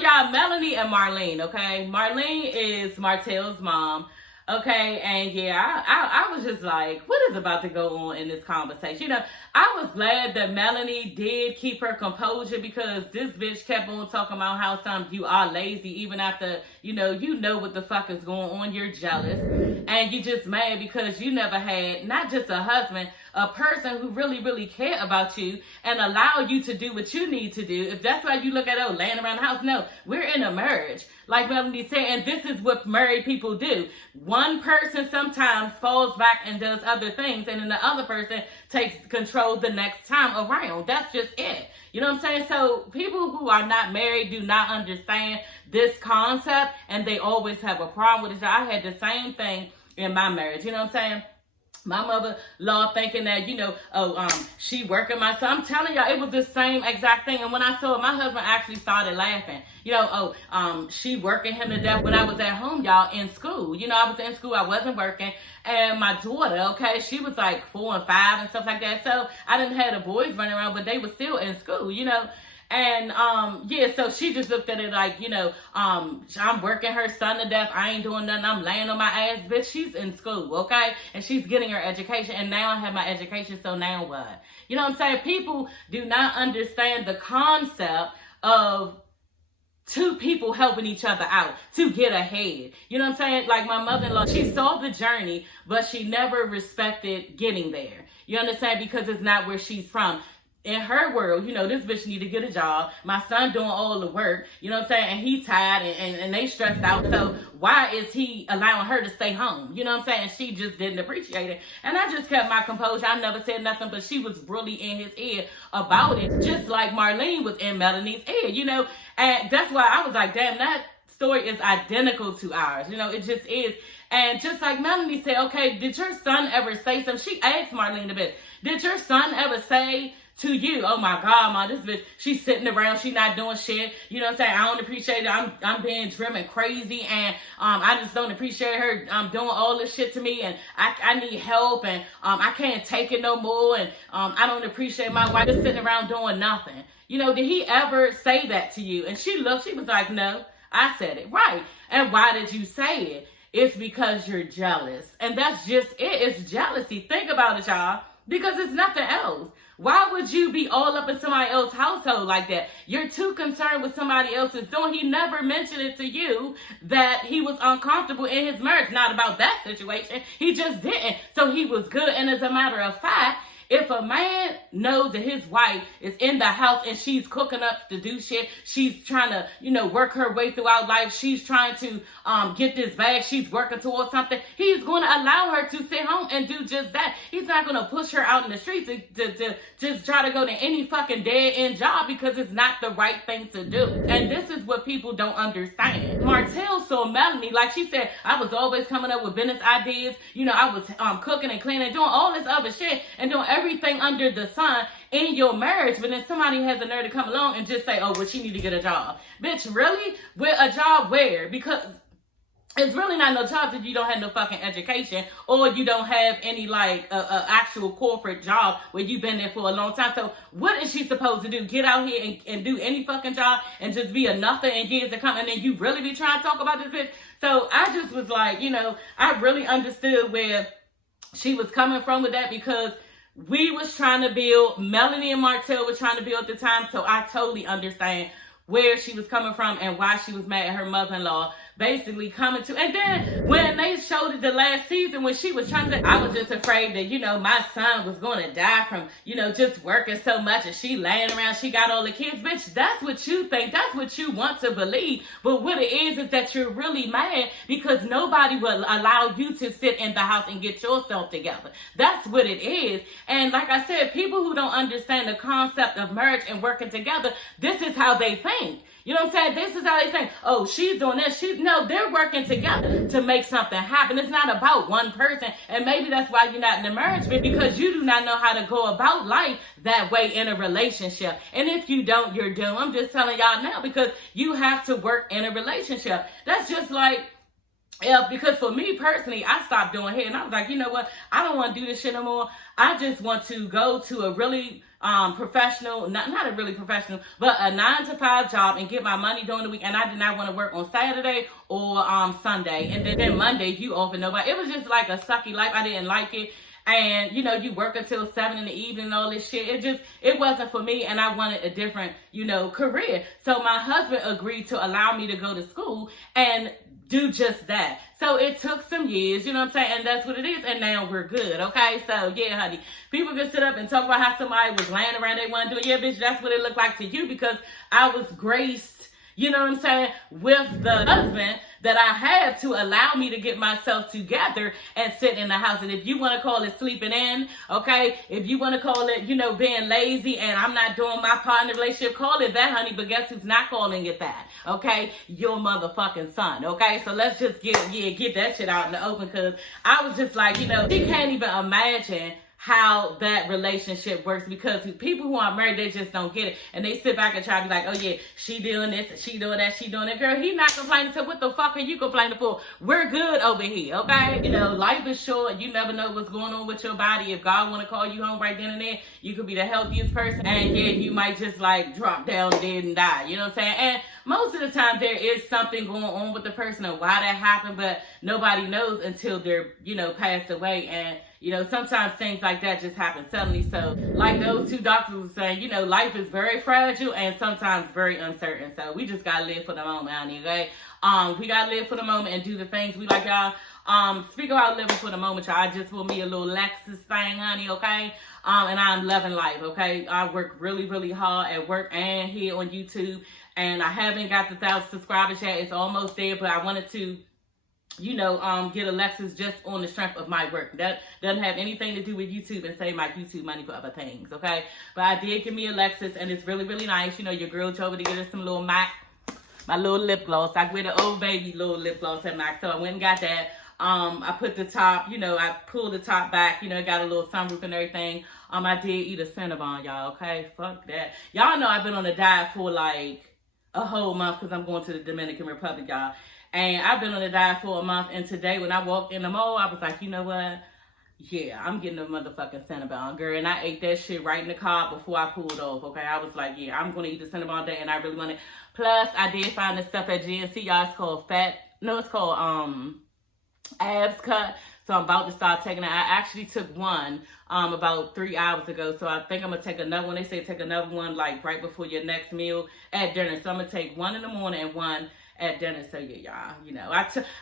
telling y'all, Melanie and Marlene, okay? Marlene is Martell's mom. Okay, and yeah, I was just like, what is about to go on in this conversation? You know, I was glad that Melanie did keep her composure, because this bitch kept on talking about how you are lazy even after, you know what the fuck is going on. You're jealous, and you just mad because you never had not just a husband, a person who really, really care about you and allow you to do what you need to do. If that's why you look at, oh, laying around the house, no, we're in a marriage. Like Melanie said, and this is what married people do. One person sometimes falls back and does other things, and then the other person takes control the next time around. That's just it. You know what I'm saying? So people who are not married do not understand this concept, and they always have a problem with it. I had the same thing in my marriage. You know what I'm saying? My mother-in-law thinking that, she working my son. I'm telling y'all, it was the same exact thing. And when I saw it, my husband actually started laughing. She working him to death when I was at home, y'all, in school. I was in school, I wasn't working. And my daughter, okay, she was like 4 and 5 and stuff like that. So I didn't have the boys running around, but they were still in school, And, so she just looked at it like, I'm working her son to death. I ain't doing nothing. I'm laying on my ass. Bitch, she's in school, okay? And she's getting her education. And now I have my education, so now what? You know what I'm saying? People do not understand the concept of two people helping each other out to get ahead. You know what I'm saying? Like my mother-in-law, she saw the journey, but she never respected getting there. You understand? Because it's not where she's from. In her world, this bitch need to get a job. My son doing all the work, you know what I'm saying? And he tired and they stressed out. So why is he allowing her to stay home? You know what I'm saying? She just didn't appreciate it. And I just kept my composure. I never said nothing, but she was really in his ear about it. Just like Marlene was in Melanie's ear, And that's why I was like, damn, that story is identical to ours. It just is. And just like Melanie said, okay, did your son ever say something? She asked Marlene a bit, did your son ever say to you, oh my God, ma, this bitch, she's sitting around, she not doing shit. You know what I'm saying? I don't appreciate it. I'm being driven crazy, and I just don't appreciate her doing all this shit to me, and I need help, and I can't take it no more, and I don't appreciate my wife just sitting around doing nothing. Did he ever say that to you? And she looked, she was like, no, I said it. Right. And why did you say it? It's because you're jealous. And that's just it. It's jealousy. Think about it, y'all. Because it's nothing else. Why would you be all up in somebody else's household like that? You're too concerned with somebody else's doing. He never mentioned it to you that he was uncomfortable in his marriage. Not about that situation. He just didn't. So he was good. And as a matter of fact, if a man knows that his wife is in the house and she's cooking up to do shit, she's trying to, work her way throughout life, she's trying to get this bag, she's working towards something, he's going to allow her to sit home and do just that. He's not going to push her out in the street to just try to go to any fucking dead-end job, because it's not the right thing to do. And this is what people don't understand. Martell saw Melanie, like she said, I was always coming up with business ideas. I was cooking and cleaning, doing all this other shit, and doing everything under the sun in your marriage, but then somebody has the nerve to come along and just say, oh, well, she need to get a job. Bitch, really? With a job where? Because it's really not no job if you don't have no fucking education, or you don't have any actual corporate job where you've been there for a long time. So what is she supposed to do? Get out here and do any fucking job and just be a nothing in years to come, and then you really be trying to talk about this bitch? So I just was like, I really understood where she was coming from with that, because we was trying to build, Melanie and Martell were trying to build at the time, so I totally understand where she was coming from and why she was mad at her mother-in-law basically coming to. And then when they showed it the last season, when she was trying to, I was just afraid that, my son was going to die from, just working so much, and she laying around, she got all the kids. Bitch, that's what you think. That's what you want to believe. But what it is that you're really mad because nobody will allow you to sit in the house and get yourself together. That's what it is. And like I said, people who don't understand the concept of marriage and working together, this is how they think. You know what I'm saying? This is how they think. Oh, she's doing this. No, they're working together to make something happen. It's not about one person. And maybe that's why you're not in a marriage, because you do not know how to go about life that way in a relationship. And if you don't, you're doomed. I'm just telling y'all now, because you have to work in a relationship. That's just like, yeah, because for me personally, I stopped doing hair, and I was like, you know what? I don't want to do this shit no more. I just want to go to a really professional, not a really professional, but a 9-to-5 job and get my money during the week. And I did not want to work on Saturday or Sunday. And then Monday, you off and nobody. It was just like a sucky life. I didn't like it. And, you know, you work until 7 in the evening and all this shit. It wasn't for me. And I wanted a different, you know, career. So my husband agreed to allow me to go to school and do just that. So it took some years, you know what I'm saying? And that's what it is. And now we're good, okay? So, yeah, honey. People can sit up and talk about how somebody was laying around, they want to do it. Yeah, bitch, that's what it looked like to you because I was graced, you know what I'm saying, with the husband that I have to allow me to get myself together and sit in the house. And if you want to call it sleeping in, okay, if you want to call it, you know, being lazy and I'm not doing my part in the relationship, call it that, honey. But guess who's not calling it that, okay? Your motherfucking son, okay? So let's just get that shit out in the open because I was just like, you know, she can't even imagine how that relationship works because people who are married, they just don't get it. And they sit back and try to be like, oh yeah, she doing this, she doing that, she doing that. Girl, he not complaining, so what the fuck are you complaining for? We're good over here, okay? You know, life is short. You never know what's going on with your body. If God want to call you home right then and there, you could be the healthiest person. And yeah, you might just like drop down dead and die. You know what I'm saying? And most of the time there is something going on with the person and why that happened, but nobody knows until they're, you know, passed away. And you know, sometimes things like that just happen suddenly. So, like those two doctors were saying, you know, life is very fragile and sometimes very uncertain. So, we just gotta live for the moment, honey, okay? We gotta live for the moment and do the things we like, y'all. Speak about living for the moment, y'all. I just put me a little Lexus thing, honey, okay? And I'm loving life, okay? I work really, really hard at work and here on YouTube. And I haven't got the 1,000 subscribers yet. It's almost there, but I wanted to, you know, get a Lexus just on the strength of my work. That doesn't have anything to do with YouTube and save my YouTube money for other things, okay? But I did get me a Lexus, and it's really, really nice. You know, your girl told me to get her some little MAC, my little lip gloss. I wear the old baby little lip gloss at MAC, so I went and got that. I put the top, you know, I pulled the top back. You know, it got a little sunroof and everything. I did eat a Cinnabon, y'all, okay? Fuck that. Y'all know I've been on a diet for, like, a whole month because I'm going to the Dominican Republic, y'all. And I've been on a diet for a month, and today when I walked in the mall, I was like, you know what? Yeah, I'm getting a motherfucking Cinnabon, girl. And I ate that shit right in the car before I pulled off, okay? I was like, yeah, I'm going to eat the Cinnabon day, and I really want it. Plus, I did find this stuff at GNC, y'all. It's called it's called Abs Cut. So I'm about to start taking it. I actually took one about 3 hours ago. So I think I'm going to take another one. They say take another one, like, right before your next meal at dinner. So I'm going to take one in the morning and one at dinner. So yeah, y'all, you know,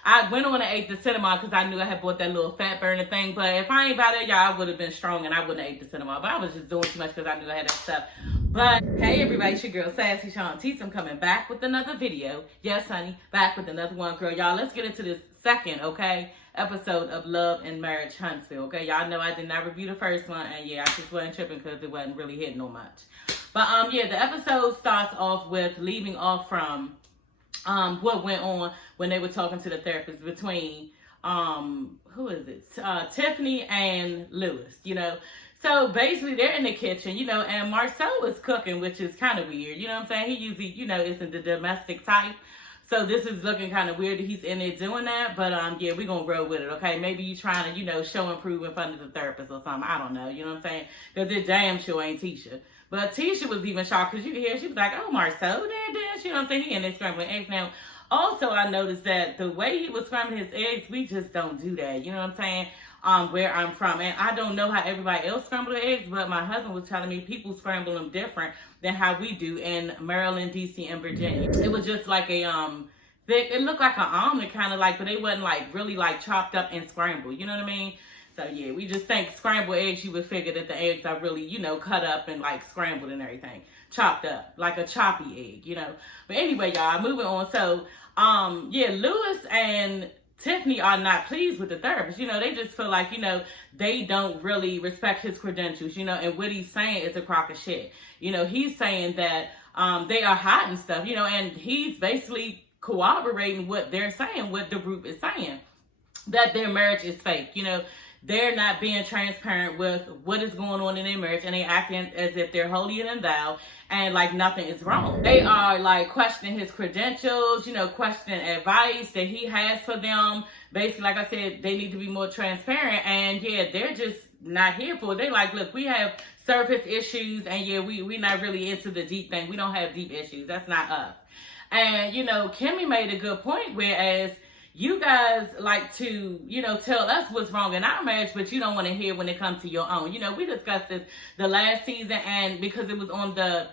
I went on and ate the Cinnabon because I knew I had bought that little fat burner thing. But if I ain't about that, y'all, I would have been strong and I wouldn't have ate the Cinnabon. But I was just doing too much because I knew I had that stuff. But hey, everybody, it's your girl Sassy Shantice. I'm coming back with another video. Yes, honey, back with another one, girl. Y'all, let's get into this second, okay, episode of Love and Marriage Huntsville. Okay, y'all know I did not review the first one, and yeah, I just wasn't tripping because it wasn't really hitting no much. But yeah, the episode starts off with leaving off from what went on when they were talking to the therapist between who is it, Tiffany and Lewis, you know. So basically they're in the kitchen, you know, and Marcel is cooking, which is kind of weird, you know what I'm saying? He usually, you know, isn't the domestic type. So this is looking kind of weird that he's in there doing that. But yeah, we're going to roll with it, okay? Maybe you trying to, you know, show and prove in front of the therapist or something. I don't know, you know what I'm saying? Because it damn sure ain't Tisha. But Tisha was even shocked because you could hear, she was like, oh, Marcel did this, you know what I'm saying? He in there scrambling eggs. Now, also, I noticed that the way he was scrambling his eggs, we just don't do that, you know what I'm saying? Where I'm from. And I don't know how everybody else scramble their eggs, but my husband was telling me people scramble them different than how we do in Maryland, DC, and Virginia. It was just like a, it looked like an omelet kind of like, but they wasn't like really like chopped up and scrambled, you know what I mean? So yeah, we just think scrambled eggs, you would figure that the eggs are really, you know, cut up and like scrambled and everything. Chopped up, like a choppy egg, you know. But anyway, y'all, moving on. So, yeah, Lewis and Tiffany are not pleased with the therapist. You know, they just feel like, you know, they don't really respect his credentials, you know, and what he's saying is a crock of shit. You know, he's saying that they are hiding stuff, you know, and he's basically corroborating what they're saying, what the group is saying, that their marriage is fake, you know. They're not being transparent with what is going on in their marriage, and they acting as if they're holier than thou and like nothing is wrong. They are like questioning his credentials, you know, questioning advice that he has for them. Basically, like I said, they need to be more transparent. And yeah, they're just not here for. They like, look, we have surface issues, and yeah, we not really into the deep thing. We don't have deep issues. That's not us. And, you know, Kimmy made a good point, whereas you guys like to, you know, tell us what's wrong in our marriage, but you don't want to hear when it comes to your own. You know, we discussed this the last season, and because it was on the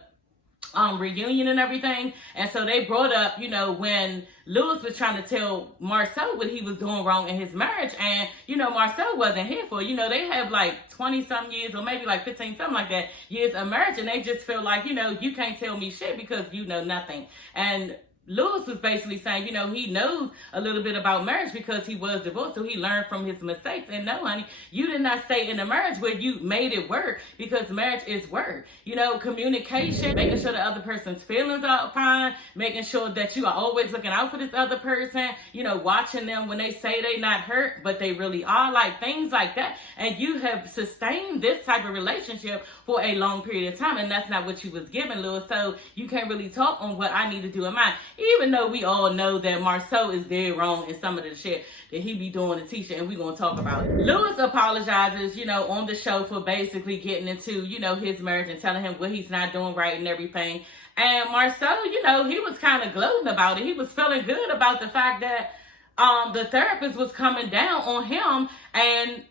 reunion and everything, and so they brought up, you know, when Lewis was trying to tell Marcel what he was doing wrong in his marriage, and, you know, Marcel wasn't here for it. You know, they have like 20-some years, or maybe like 15, something like that, years of marriage, and they just feel like, you know, you can't tell me shit because you know nothing. And Lewis was basically saying, you know, he knows a little bit about marriage because he was divorced, so he learned from his mistakes. And no, honey, you did not stay in a marriage where you made it work, because marriage is work. You know, communication, making sure the other person's feelings are fine, making sure that you are always looking out for this other person, you know, watching them when they say they not hurt, but they really are, like things like that. And you have sustained this type of relationship for a long period of time, and that's not what you was given, Lewis. So you can't really talk on what I need to do in mine. Even though we all know that Marcel is very wrong in some of the shit that he be doing to Tisha, and we're going to talk about it. Lewis apologizes, you know, on the show for basically getting into, you know, his marriage and telling him what he's not doing right and everything. And Marcel, you know, he was kind of gloating about it. He was feeling good about the fact that the therapist was coming down on him and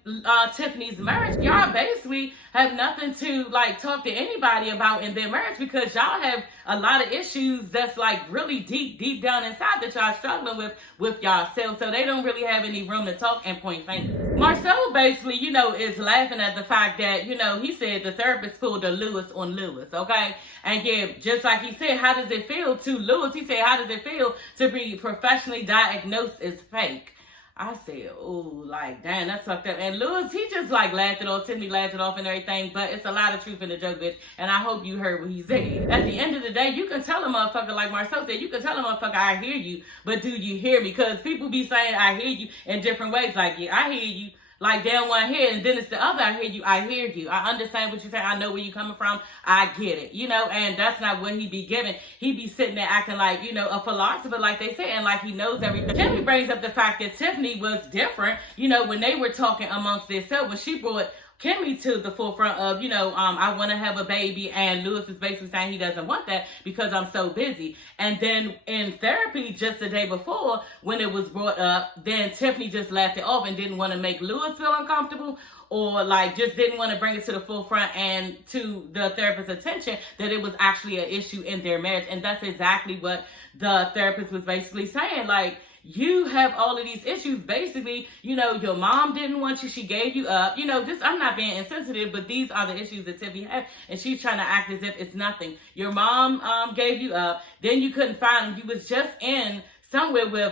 Tiffany's marriage. Y'all basically have nothing to like talk to anybody about in their marriage, because y'all have a lot of issues that's like really deep down inside that y'all struggling with y'allself. So they don't really have any room to talk and point fingers. Marcel basically, you know, is laughing at the fact that, you know, he said the therapist pulled a Lewis on Lewis, okay? And yeah, just like he said, how does it feel to Lewis? He said, how does it feel to be professionally diagnosed as fake? I said, oh, like, damn, that's fucked up. And Lewis, he just, like, laughed it off. Tiffany laughed it off and everything. But it's a lot of truth in the joke, bitch. And I hope you heard what he said. At the end of the day, you can tell a motherfucker, like Marcel said, you can tell a motherfucker, I hear you. But do you hear me? Because people be saying, I hear you in different ways. Like, yeah, I hear you. Like down one head, and then it's the other. I hear you. I understand what you're saying. I know where you're coming from. I get it. You know, and that's not what he be giving. He be sitting there acting like, you know, a philosopher, like they say, and like he knows everything. Kimmy brings up the fact that Tiffany was different, you know, when they were talking amongst themselves, when she brought Kimmy to the forefront of, you know, I want to have a baby, and Lewis is basically saying he doesn't want that because I'm so busy. And then in therapy just the day before, when it was brought up, then Tiffany just laughed it off and didn't want to make Lewis feel uncomfortable, or like just didn't want to bring it to the forefront and to the therapist's attention that it was actually an issue in their marriage. And that's exactly what the therapist was basically saying. Like, you have all of these issues. Basically, you know, your mom didn't want you. She gave you up. You know, this, I'm not being insensitive, but these are the issues that Tiffany had. And she's trying to act as if it's nothing. Your mom gave you up. Then you couldn't find him. You was just in somewhere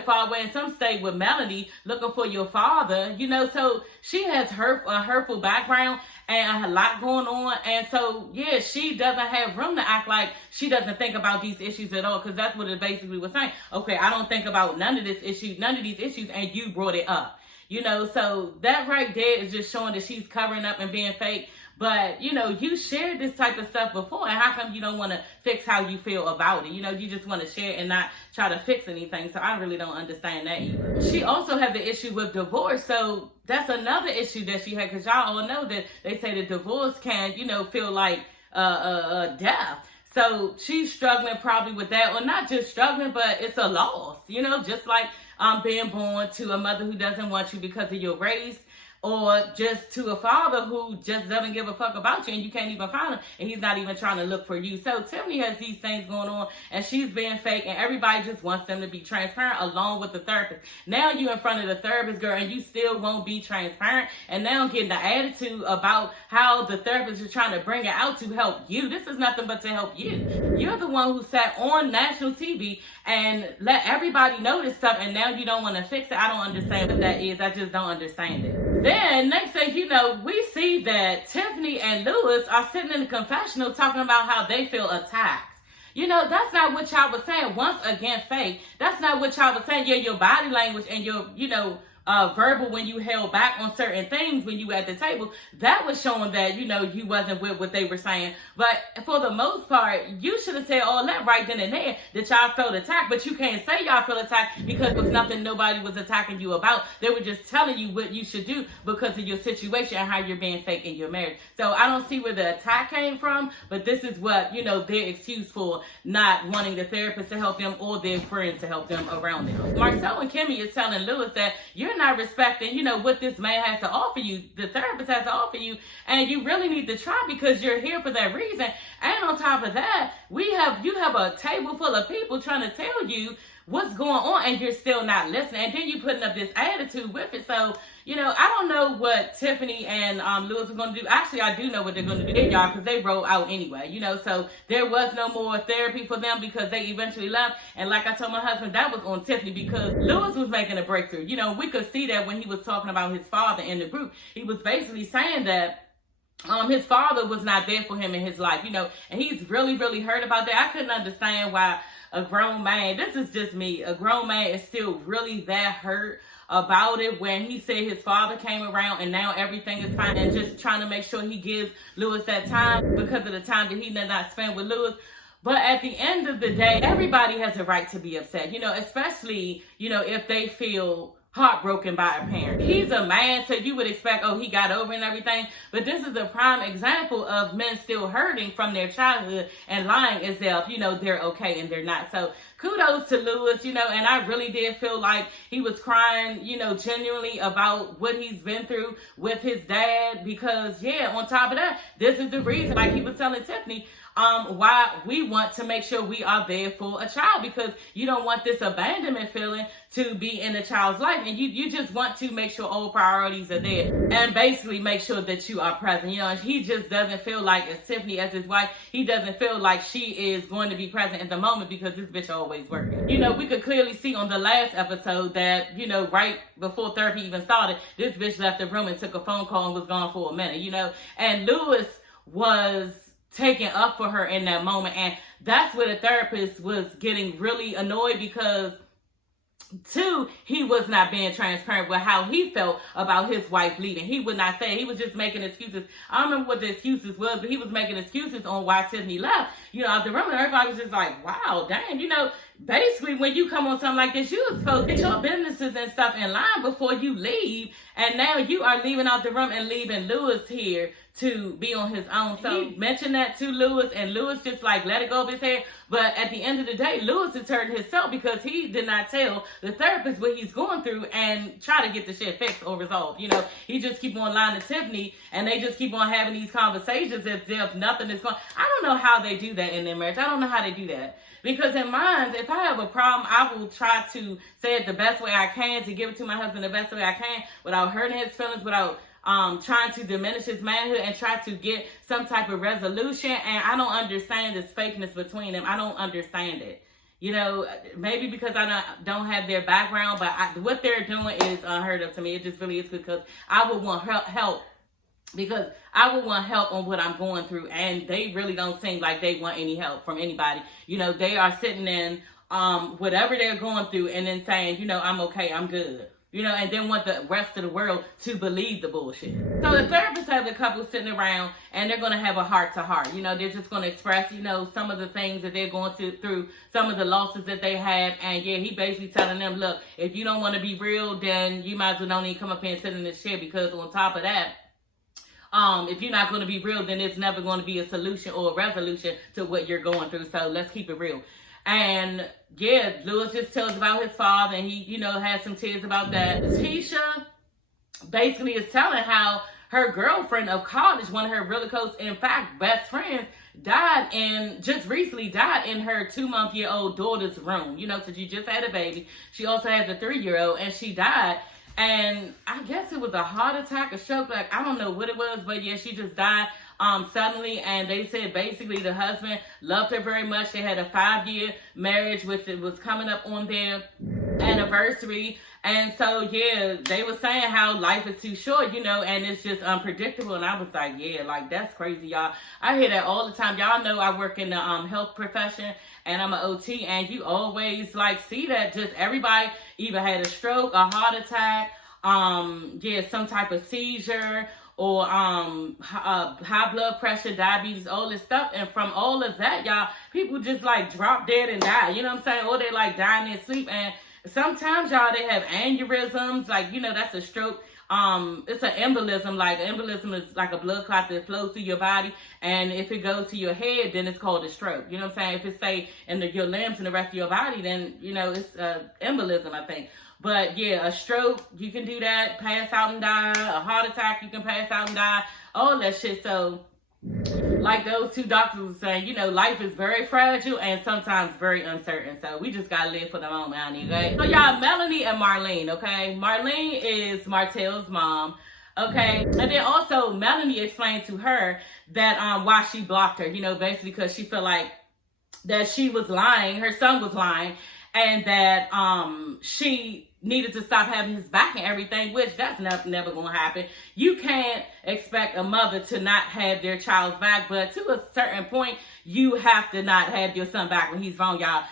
far away in some state with Melanie looking for your father, you know. So she has a hurtful background and a lot going on. And so, yeah, she doesn't have room to act like she doesn't think about these issues at all, because that's what it basically was saying. Okay, I don't think about none of these issues, and you brought it up. You know, so that right there is just showing that she's covering up and being fake. But, you know, you shared this type of stuff before, and how come you don't want to fix how you feel about it? You know, you just want to share and not try to fix anything. So I really don't understand that either. She also had the issue with divorce. So that's another issue that she had, because y'all all know that they say that divorce can, you know, feel like death. So she's struggling probably with that, or not just struggling, but it's a loss, you know, just like being born to a mother who doesn't want you because of your race, or just to a father who just doesn't give a fuck about you and you can't even find him, and he's not even trying to look for you. So Tiffany has these things going on, and she's being fake, and everybody just wants them to be transparent along with the therapist. Now you in front of the therapist, girl, and you still won't be transparent, and now I'm getting the attitude about how the therapist is trying to bring it out to help you. This is nothing but to help you. You're the one who sat on national TV and let everybody know this stuff, and now you don't want to fix it. I don't understand what that is. I just don't understand it. Then, next thing you know, we see that Tiffany and Lewis are sitting in the confessional talking about how they feel attacked. You know, that's not what y'all was saying. Once again, fake. That's not what y'all was saying. Yeah, your body language and your, you know, verbal when you held back on certain things when you were at the table, that was showing that, you know, you wasn't with what they were saying. But for the most part, you should have said all that right then and there, that y'all felt attacked. But you can't say y'all felt attacked because it was nothing nobody was attacking you about. They were just telling you what you should do because of your situation and how you're being fake in your marriage. So I don't see where the attack came from, but this is what, you know, their excuse for not wanting the therapist to help them or their friends to help them around them. Marcel and Kimmy is telling Lewis that you're not respecting, you know, what this man has to offer you, the therapist has to offer you, and you really need to try because you're here for that reason. And on top of that, you have a table full of people trying to tell you what's going on, and you're still not listening. And then you putting up this attitude with it. So, you know, I don't know what Tiffany and Lewis are going to do. Actually, I do know what they're going to do, y'all, because they rolled out anyway, you know. So there was no more therapy for them because they eventually left. And like I told my husband, that was on Tiffany because Lewis was making a breakthrough. You know, we could see that when he was talking about his father in the group. He was basically saying that his father was not there for him in his life, you know, and he's really, really hurt about that. I couldn't understand why a grown man, this is just me, a grown man is still really that hurt about it when he said his father came around and now everything is fine, and just trying to make sure he gives Lewis that time because of the time that he did not spend with Lewis. But at the end of the day, everybody has a right to be upset, you know, especially, you know, if they feel heartbroken by a parent. He's a man, so you would expect, oh, he got over and everything. But this is a prime example of men still hurting from their childhood and lying as if, you know, they're okay and they're not. So kudos to Lewis, you know, and I really did feel like he was crying, you know, genuinely about what he's been through with his dad because, yeah, on top of that, this is the reason, like he was telling Tiffany, why we want to make sure we are there for a child, because you don't want this abandonment feeling to be in a child's life, and you just want to make sure all priorities are there and basically make sure that you are present, you know. And he just doesn't feel like, as Tiffany as his wife, he doesn't feel like she is going to be present at the moment because this bitch always working. You know, we could clearly see on the last episode that, you know, right before therapy even started, this bitch left the room and took a phone call and was gone for a minute, you know, and Lewis was taking up for her in that moment. And that's where the therapist was getting really annoyed because, two, he was not being transparent with how he felt about his wife leaving. He would not say. He was just making excuses. I don't remember what the excuses was, but he was making excuses on why Tiffany left, you know, out the room. And everybody was just like, wow, dang, you know, basically when you come on something like this, you were supposed to get your businesses and stuff in line before you leave. And now you are leaving out the room and leaving Lewis here to be on his own. So he mentioned that to Lewis, and Lewis just like let it go of his head. But at the end of the day, Lewis is hurting himself because he did not tell the therapist what he's going through and try to get the shit fixed or resolved. You know, he just keep on lying to Tiffany, and they just keep on having these conversations as if nothing is going. I don't know how they do that in their marriage. I don't know how they do that. Because in mine, if I have a problem, I will try to say it the best way I can, to give it to my husband the best way I can without hurting his feelings, without trying to diminish his manhood, and try to get some type of resolution. And I don't understand this fakeness between them. I don't understand it. You know, maybe because I don't have their background, but what they're doing is unheard of to me. It just really is, because I would want help. Because I would want help on what I'm going through, and they really don't seem like they want any help from anybody. You know, they are sitting in whatever they're going through and then saying, you know, I'm okay, I'm good. You know, and then want the rest of the world to believe the bullshit. So the therapist has a couple sitting around, and they're going to have a heart-to-heart. You know, they're just going to express, you know, some of the things that they're going through, some of the losses that they have. And, yeah, he basically telling them, look, if you don't want to be real, then you might as well don't even come up here and sit in this chair, because on top of that, if you're not going to be real, then it's never going to be a solution or a resolution to what you're going through. So let's keep it real. And yeah, Lewis just tells about his father, and he, you know, had some tears about that. Tisha basically is telling how her girlfriend of college, one of her really close, in fact, best friends, just recently died in her 2-month-old daughter's room. You know, so she just had a baby. She also has a 3-year-old, and she died. And I guess it was a heart attack, a stroke, like, I don't know what it was, but yeah, she just died suddenly. And they said basically the husband loved her very much. They had a 5-year marriage, which it was coming up on their anniversary. And so, yeah, they were saying how life is too short, you know, and it's just unpredictable. And I was like, yeah, like, that's crazy, y'all. I hear that all the time. Y'all know I work in the health profession, and I'm an OT, and you always, like, see that just everybody either had a stroke, a heart attack, some type of seizure or high blood pressure, diabetes, all this stuff. And from all of that, y'all, people just like drop dead and die. You know what I'm saying? Or they like die in their sleep. And sometimes, y'all, they have aneurysms. Like, you know, that's a stroke. It's an embolism. Like, embolism is like a blood clot that flows through your body. And if it goes to your head, then it's called a stroke. You know what I'm saying? If it stay in your limbs and the rest of your body, then, you know, it's embolism, I think. But yeah, a stroke, you can do that, pass out and die. A heart attack, you can pass out and die. All that shit. So, like those two doctors were saying, you know, life is very fragile and sometimes very uncertain. So we just gotta live for the moment, honey, okay? So y'all, Melanie and Marlene, okay? Marlene is Martell's mom, okay? And then also, Melanie explained to her that why she blocked her, you know, basically because she felt like that she was lying, her son was lying, and that she needed to stop having his back and everything, which that's never gonna happen. You can't expect a mother to not have their child's back, but to a certain point, you have to not have your son back when he's wrong, y'all.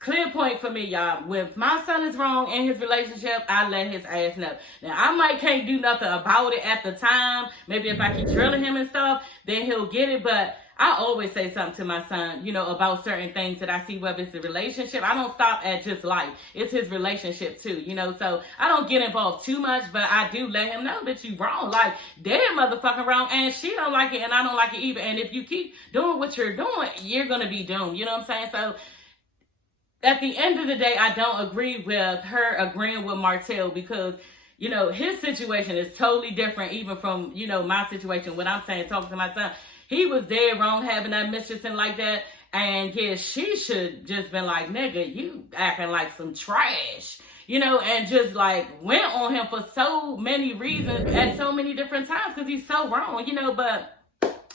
Clear point for me, y'all. When my son is wrong in his relationship, I let his ass know. Now, I can't do nothing about it at the time. Maybe if I keep drilling him and stuff, then he'll get it, but I always say something to my son, you know, about certain things that I see, whether it's a relationship. I don't stop at just life. It's his relationship too, you know. So I don't get involved too much, but I do let him know that you wrong. Like, they're motherfucking wrong, and she don't like it, and I don't like it either. And if you keep doing what you're doing, you're going to be doomed. You know what I'm saying? So at the end of the day, I don't agree with her agreeing with Martell because, you know, his situation is totally different even from, you know, my situation. What I'm saying, talking to my son. He was dead wrong having that mistress and like that. And yeah, she should just been like, nigga, you acting like some trash. You know, and just like went on him for so many reasons at so many different times because he's so wrong, you know. But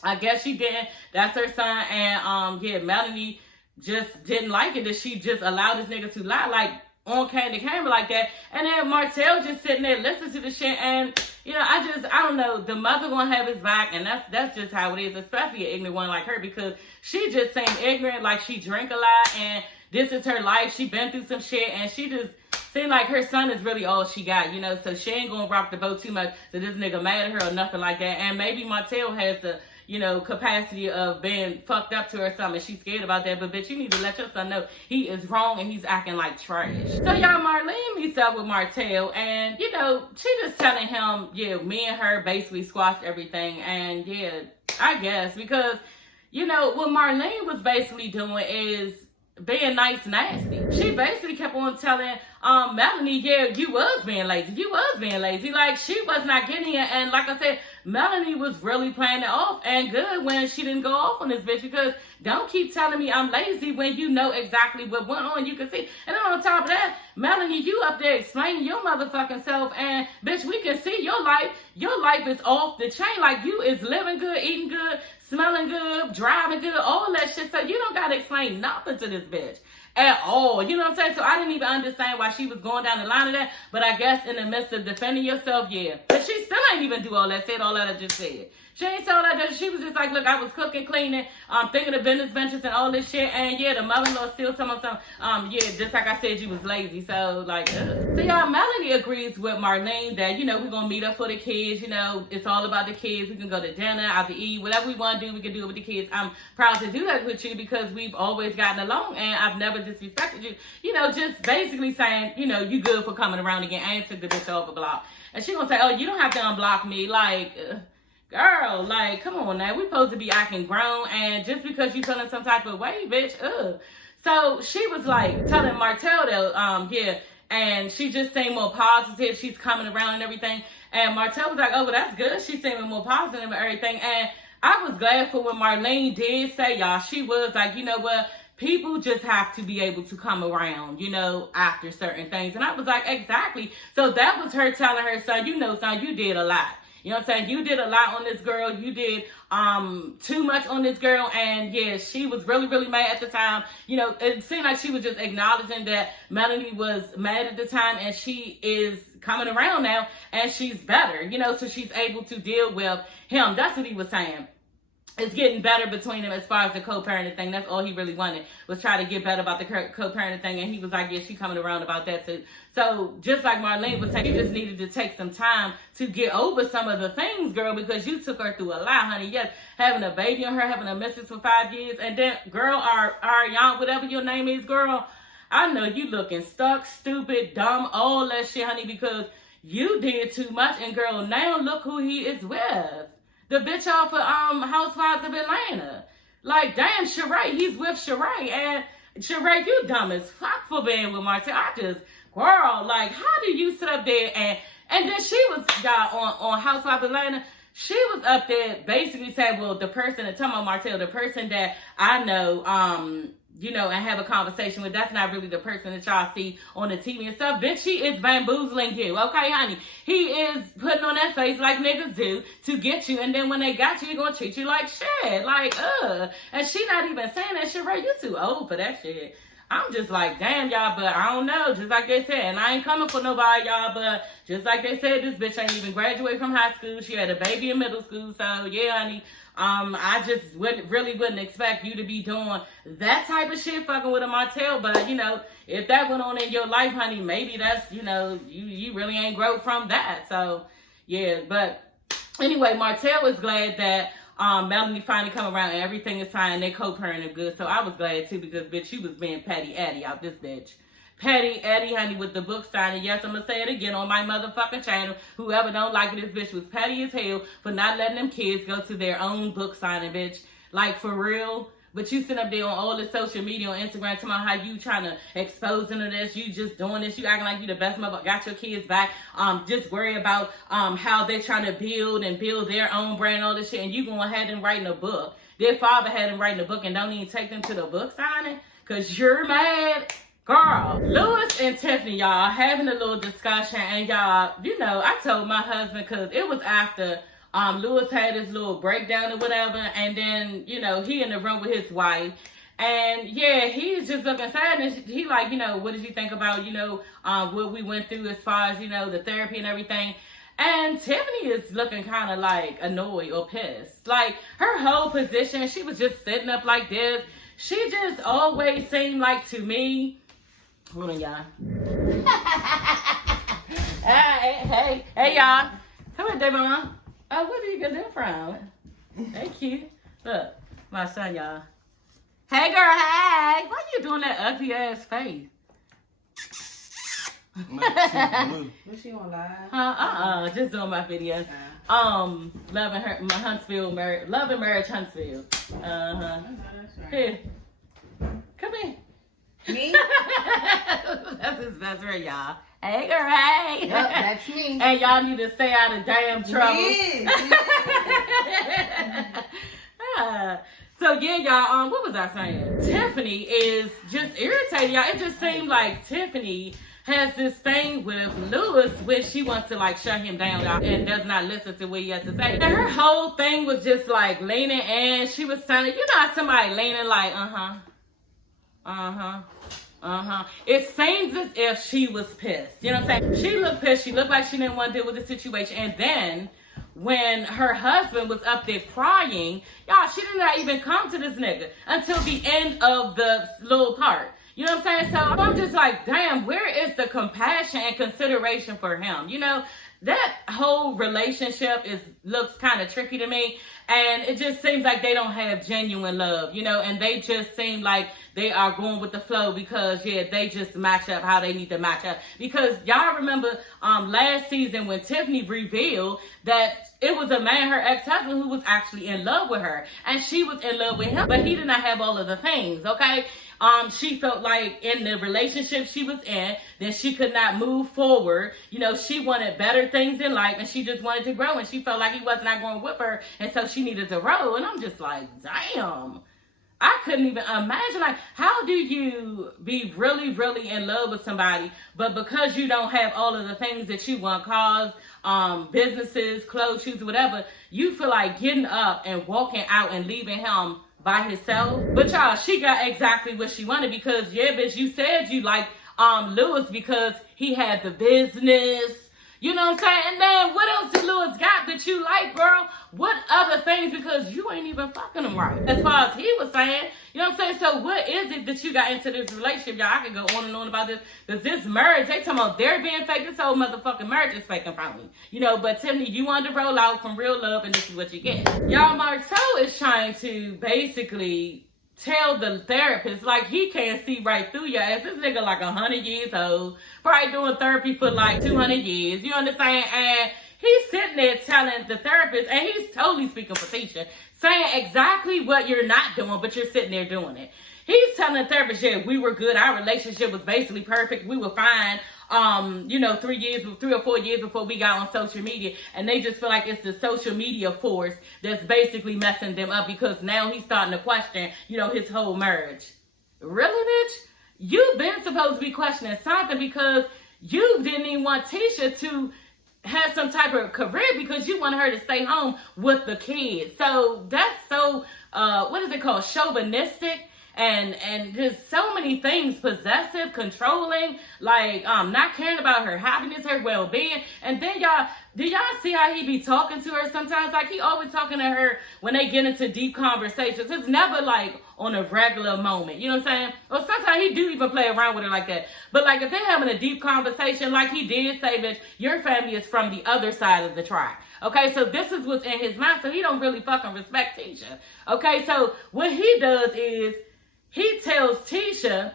I guess she didn't. That's her son. And yeah, Melanie just didn't like it that she just allowed this nigga to lie like on camera like that. And then Martell just sitting there listening to the shit, and you know, I don't know, the mother gonna have his back, and that's just how it is, especially an ignorant one like her, because she just seemed ignorant, like she drink a lot and this is her life, she been through some shit, and she just seemed like her son is really all she got, you know. So she ain't gonna rock the boat too much so this nigga mad at her or nothing like that. And maybe Martell has the, you know, capacity of being fucked up to her son, and she's scared about that. But bitch, you need to let your son know he is wrong and he's acting like trash. So y'all, Marlene meets up with Martell, and you know, she just telling him, yeah, me and her basically squashed everything. And yeah, I guess because, you know, what Marlene was basically doing is being nice nasty. She basically kept on telling Melanie, yeah, you was being lazy. Like, she was not getting it. And like I said, Melanie was really playing it off and good when she didn't go off on this bitch, because don't keep telling me I'm lazy when you know exactly what went on. You can see. And then on top of that, Melanie, you up there explaining your motherfucking self, and bitch, we can see your life. Your life is off the chain. Like, you is living good, eating good, smelling good, driving good, all that shit. So you don't gotta explain nothing to this bitch at all. You know what I'm saying? So I didn't even understand why she was going down the line of that. But I guess in the midst of defending yourself, yeah. But she still ain't even do all that, said all that I just said. She ain't said all that. She was just like, look, I was cooking, cleaning, thinking of business ventures and all this shit. And yeah, the mother-in-law still telling me something. Yeah, just like I said, you was lazy. So like, ugh. So y'all, Melanie agrees with Marlene that, you know, we're going to meet up for the kids. You know, it's all about the kids. We can go to dinner, out to eat, whatever we want to do, we can do it with the kids. I'm proud to do that with you because we've always gotten along and I've never disrespected you. You know, just basically saying, you know, you good for coming around again. I ain't took the bitch off a block. And she gonna say, oh, you don't have to unblock me. Like, girl, like, come on now. We supposed to be acting grown, and just because you feeling some type of way, bitch, ugh. So she was like telling Martell that, yeah, and she just seemed more positive. She's coming around and everything. And Martell was like, oh, well, that's good. She's seeming more positive and everything. And I was glad for what Marlene did say, y'all. She was like, you know what? People just have to be able to come around, you know, after certain things. And I was like, exactly. So that was her telling her son, you know, son, you did a lot. You know what I'm saying? You did a lot on this girl. You did too much on this girl. And yeah, she was really, really mad at the time. You know, it seemed like she was just acknowledging that Melanie was mad at the time, and she is coming around now and she's better, you know, so she's able to deal with him. That's what he was saying. it's getting better between them as far as the co-parenting thing. That's all he really wanted, was try to get better about the co-parenting thing. And he was like, yeah, she coming around about that too. So just like Marlene was saying, you just needed to take some time to get over some of the things, girl, because you took her through a lot, honey. Yes, having a baby on her, having a missus for 5 years. And then, girl, Ariane, whatever your name is, girl, I know you looking stuck, stupid, dumb, all that shit, honey, because you did too much. And girl, now look who he is with. The bitch off of Housewives of Atlanta. Like, damn, Sheree, he's with Sheree. And Sheree, you dumb as fuck for being with Martell. I just, girl, like, how do you sit up there and then she was, y'all, on Housewives of Atlanta, she was up there basically saying, well, the person, talking about Martell, the person that I know, you know, and have a conversation with, that's not really the person that y'all see on the TV and stuff. Bitch, she is bamboozling you, okay, honey? He is putting on that face like niggas do to get you, and then when they got you, he gonna treat you like shit, like, and she not even saying that shit, right? You too old for that shit. I'm just like, damn, y'all, but I don't know, just like they said, and I ain't coming for nobody, y'all, but just like they said, this bitch ain't even graduated from high school. She had a baby in middle school, so yeah, honey. I just wouldn't expect you to be doing that type of shit, fucking with a Martell. But, you know, if that went on in your life, honey, maybe that's, you know, you really ain't grown from that. So, yeah. But anyway, Martell was glad that Melanie finally come around and everything is fine. They co-parenting good. So I was glad, too, because, bitch, she was being petty Eddie out this bitch. Petty Eddie, honey, with the book signing. Yes, I'm going to say it again on my motherfucking channel. Whoever don't like it, this bitch was petty as hell for not letting them kids go to their own book signing, bitch. Like, for real. But you sit up there on all the social media on Instagram talking about how you trying to expose them to this. You just doing this. You acting like you the best mother. Got your kids back. Just worry about how they trying to build their own brand, all this shit. And you going ahead and writing a book. Their father had them writing a book and don't even take them to the book signing because you're mad. Girl, Lewis and Tiffany, y'all, having a little discussion, and y'all, you know, I told my husband, because it was after Lewis had his little breakdown or whatever, and then, you know, he in the room with his wife, and yeah, he's just looking sad, and he like, you know, what did you think about, you know, what we went through as far as, you know, the therapy and everything. And Tiffany is looking kind of like annoyed or pissed. Like, her whole position, she was just sitting up like this. She just always seemed like, to me, hold on, y'all. hey, y'all. Come on, Devon. Oh, where did you get that from? Hey, cute. Look, my son, y'all. Hey, girl, hey. Why you doing that ugly ass face? Was she on live? Just doing my videos. Loving her, my Huntsville, loving marriage Huntsville. Right. Here, come here. Me? That's his best friend, y'all. Hey, girl, hey. Yep, that's me. And y'all need to stay out of damn trouble. So, yeah, y'all, what was I saying? Tiffany is just irritated, y'all. It just seemed like Tiffany has this thing with Lewis where she wants to, like, shut him down, y'all, and does not listen to what he has to say. And her whole thing was just, like, leaning in. She was sounding, you know how somebody leaning like, It seems as if she was pissed. You know what I'm saying? She looked pissed. She looked like she didn't want to deal with the situation. And then when her husband was up there crying, y'all, she did not even come to this nigga until the end of the little part. You know what I'm saying? So I'm just like, damn, where is the compassion and consideration for him? You know, that whole relationship looks kind of tricky to me. And it just seems like they don't have genuine love, you know, and they just seem like they are going with the flow because, yeah, they just match up how they need to match up. Because y'all remember last season when Tiffany revealed that it was a man, her ex-husband, who was actually in love with her. And she was in love with him, but he did not have all of the things, okay? She felt like in the relationship she was in, that she could not move forward. You know, she wanted better things in life and she just wanted to grow, and she felt like he was not going with her, and so she needed to grow. And I'm just like, damn. I couldn't even imagine, like, how do you be really, really in love with somebody, but because you don't have all of the things that you want, cars, businesses, clothes, shoes, whatever, you feel like getting up and walking out and leaving him by himself? But y'all, she got exactly what she wanted, because, yeah, bitch, you said you liked Lewis because he had the business, You know what I'm saying? And then what else did Lewis got that you like, girl? What other things? Because you ain't even fucking him right. As far as he was saying, you know what I'm saying? So what is it that you got into this relationship? Y'all, I could go on and on about this. Because this marriage, they talking about they're being fake. This whole motherfucking marriage is fake and phony. You know, but Tiffany, you wanted to roll out from real love, and this is what you get. Y'all, Marceau is trying to basically tell the therapist, like, he can't see right through your ass. This nigga like 100 years old, probably doing therapy for like 200 years. You understand? And he's sitting there telling the therapist, and he's totally speaking for Tisha, saying exactly what you're not doing, but you're sitting there doing it. He's telling the therapist, yeah, we were good. Our relationship was basically perfect. We were fine. 3 or 4 years before we got on social media, and they just feel like it's the social media force that's basically messing them up, because now he's starting to question, you know, his whole marriage. Really, bitch? You've been supposed to be questioning something, because you didn't even want Tisha to have some type of career, because you wanted her to stay home with the kids. So that's so, what is it called? Chauvinistic. And just so many things, possessive, controlling, like not caring about her happiness, her well-being. And then do y'all see how he be talking to her sometimes? Like, he always talking to her when they get into deep conversations. It's never like on a regular moment, you know what I'm saying? Or sometimes he do even play around with her like that. But like, if they're having a deep conversation, like he did say that your family is from the other side of the track. Okay, so this is what's in his mind. So he don't really fucking respect Tisha. Okay, so what he does is, he tells Tisha,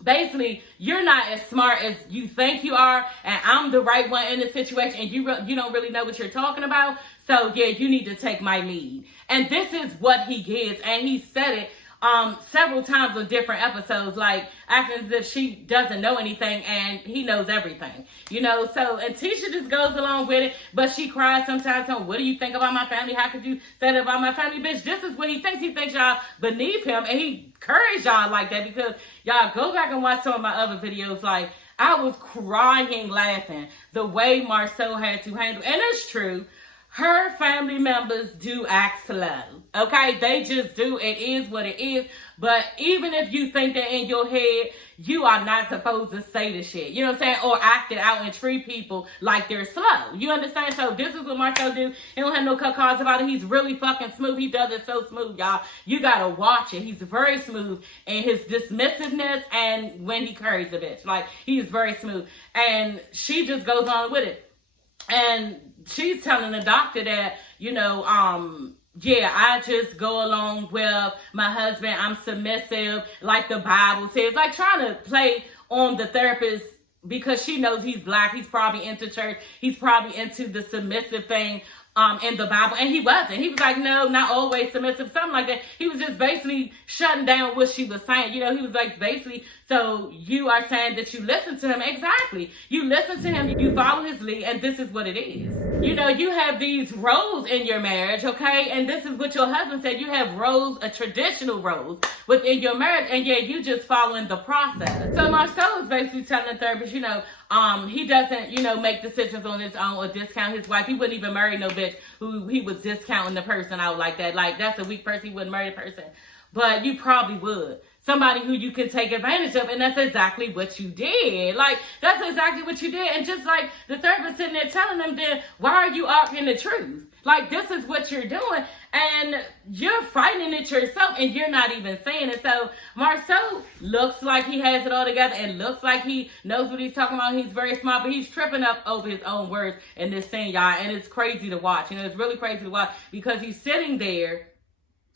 basically, you're not as smart as you think you are, and I'm the right one in this situation, and you don't really know what you're talking about, so yeah, you need to take my lead. And this is what he gets, and he said it several times on different episodes, like acting as if she doesn't know anything and he knows everything, you know. So, and Tisha just goes along with it, but she cries sometimes. So, what do you think about my family? How could you say that about my family? Bitch, this is what he thinks. He thinks y'all beneath him, and he encouraged y'all like that, because y'all go back and watch some of my other videos. Like, I was crying laughing the way Marceau had to handle, and it's true. Her family members do act slow, okay? They just do. It is what it is. But even if you think that in your head, you are not supposed to say the shit. You know what I'm saying? Or act it out and treat people like they're slow. You understand? So this is what Marceau do. He don't have no cut cards about it. He's really fucking smooth. He does it so smooth, y'all. You gotta watch it. He's very smooth in his dismissiveness and when he curries a bitch. Like, he's very smooth. And she just goes on with it. And she's telling the doctor that, you know, yeah, I just go along with my husband. I'm submissive, like the Bible says. Like, trying to play on the therapist, because she knows he's black. He's probably into church. He's probably into the submissive thing in the Bible. And he wasn't. He was like, no, not always submissive, something like that. He was just basically shutting down what she was saying. You know, he was like, basically, so you are saying that you listen to him. Exactly. You listen to him, you follow his lead, and this is what it is. You know, you have these roles in your marriage, okay? And this is what your husband said. You have roles, a traditional roles within your marriage, and yeah, you just following the process. So Marceau is basically telling the therapist, you know, he doesn't, you know, make decisions on his own or discount his wife. He wouldn't even marry no bitch who he was discounting the person out like that. Like, that's a weak person. He wouldn't marry the person. But you probably would. Somebody who you can take advantage of, and that's exactly what you did. Like, that's exactly what you did. And just like the therapist sitting there telling them, then why are you arguing the truth? Like, this is what you're doing, and you're fighting it yourself, and you're not even saying it. So Marceau looks like he has it all together, and looks like he knows what he's talking about. He's very smart, but he's tripping up over his own words in this thing, y'all. And it's crazy to watch. You know, it's really crazy to watch, because he's sitting there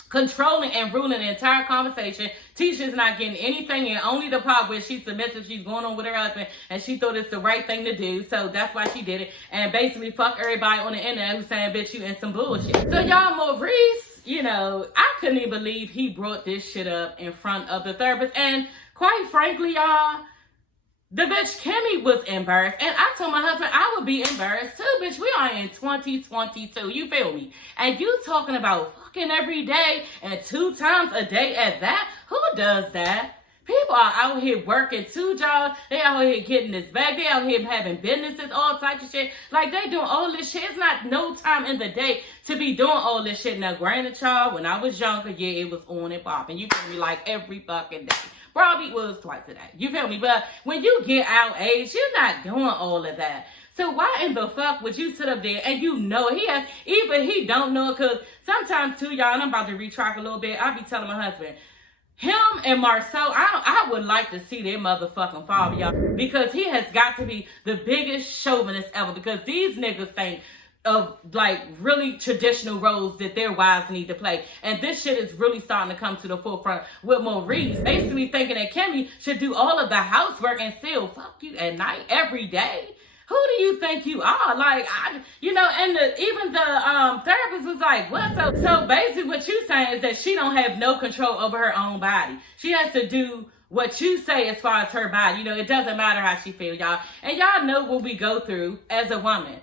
controlling and ruling the entire conversation. Tisha's not getting anything in, only the part where she's submissive. She's going on with her husband, and she thought it's the right thing to do, so that's why she did it. And basically fuck everybody on the internet who's saying, bitch, you in some bullshit. So y'all, Maurice, you know, I couldn't even believe he brought this shit up in front of the therapist. And quite frankly, y'all, the bitch Kimmy was embarrassed, and I told my husband I would be embarrassed too. Bitch, we are in 2022, you feel me? And you talking about fucking every day, and 2 times a day at that? Who does that? People are out here working 2 jobs. They out here getting this bag. They out here having businesses, all types of shit. Like, they doing all this shit. It's not no time in the day to be doing all this shit. Now, granted, y'all, when I was younger, yeah, it was on and popping. You feel me? Like, every fucking day. Probably was twice a day. You feel me? But when you get our age, you're not doing all of that. So why in the fuck would you sit up there and you know he has, even he don't know it, because sometimes too, y'all, and I'm about to retract a little bit, I be telling my husband, him and Marceau, I would like to see their motherfucking father, y'all, because he has got to be the biggest chauvinist ever, because these niggas think of like really traditional roles that their wives need to play. And this shit is really starting to come to the forefront with Maurice basically thinking that Kimmy should do all of the housework and still fuck you at night every day. Who do you think you are? Like, and even the therapist was like, what? So basically what you saying is that she don't have no control over her own body. She has to do what you say as far as her body. It doesn't matter how she feels, y'all. And y'all know what we go through as a woman.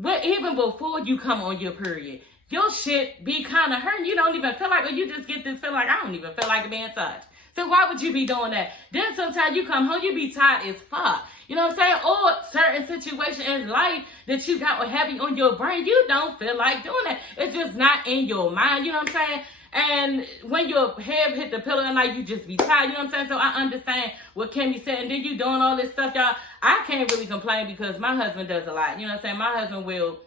But even before you come on your period, your shit be kind of hurting. You don't even feel like, or you just get this feeling like, I don't even feel like being touched. So why would you be doing that? Then sometimes you come home, you be tired as fuck. You know what I'm saying? Or certain situation in life that you got heavy on your brain, you don't feel like doing that. It's just not in your mind, you know what I'm saying? And when your head hit the pillow at night, you just be tired, you know what I'm saying? So I understand what Kimmy said. And then you doing all this stuff, y'all. I can't really complain because my husband does a lot. You know what I'm saying? My husband will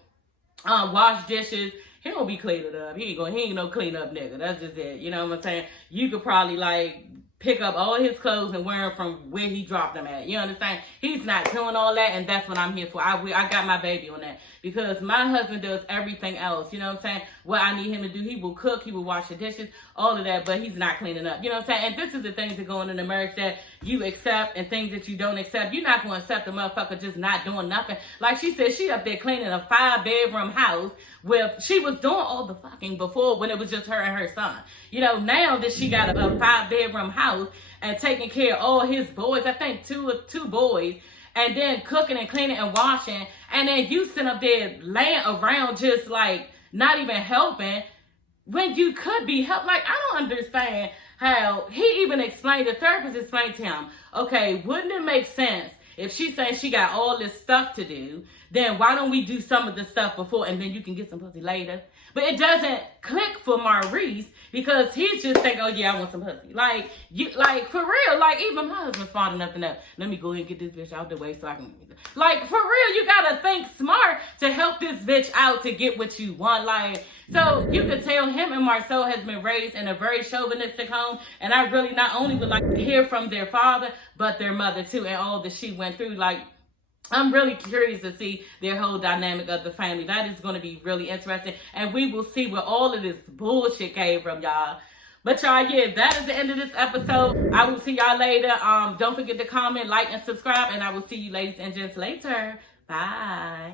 wash dishes. He don't be cleaning up. He ain't no clean up nigga. That's just it. You know what I'm saying? You could probably like pick up all his clothes and wear them from where he dropped them at. You understand? He's not doing all that, and that's what I'm here for. I got my baby on that because my husband does everything else. You know what I'm saying? What I need him to do, he will cook, he will wash the dishes, all of that, but he's not cleaning up. You know what I'm saying? And this is the things that go on in the marriage that you accept and things that you don't accept. You're not going to accept a motherfucker just not doing nothing. Like she said, she up there cleaning a 5-bedroom house where she was doing all the fucking before when it was just her and her son. Now that she got a 5-bedroom house and taking care of all his boys, I think two boys, and then cooking and cleaning and washing, and then you sit up there laying around just like not even helping when you could be helped. Like, I don't understand how he even explained, the therapist explained to him, okay, wouldn't it make sense if she's saying she got all this stuff to do, then why don't we do some of the stuff before and then you can get some pussy later? But it doesn't click for Maurice because he's just thinking, oh yeah, I want some pussy. Like for real, like even my husband's smart enough to know, let me go ahead and get this bitch out the way so I can, like for real, you gotta think smart to help this bitch out to get what you want. Like, so you could tell him and Marceau has been raised in a very chauvinistic home, and I really not only would like to hear from their father, but their mother too, and all that she went through. Like, I'm really curious to see their whole dynamic of the family. That is going to be really interesting. And we will see where all of this bullshit came from, y'all. But y'all, yeah, that is the end of this episode. I will see y'all later. Don't forget to comment, like, and subscribe. And I will see you ladies and gents later. Bye.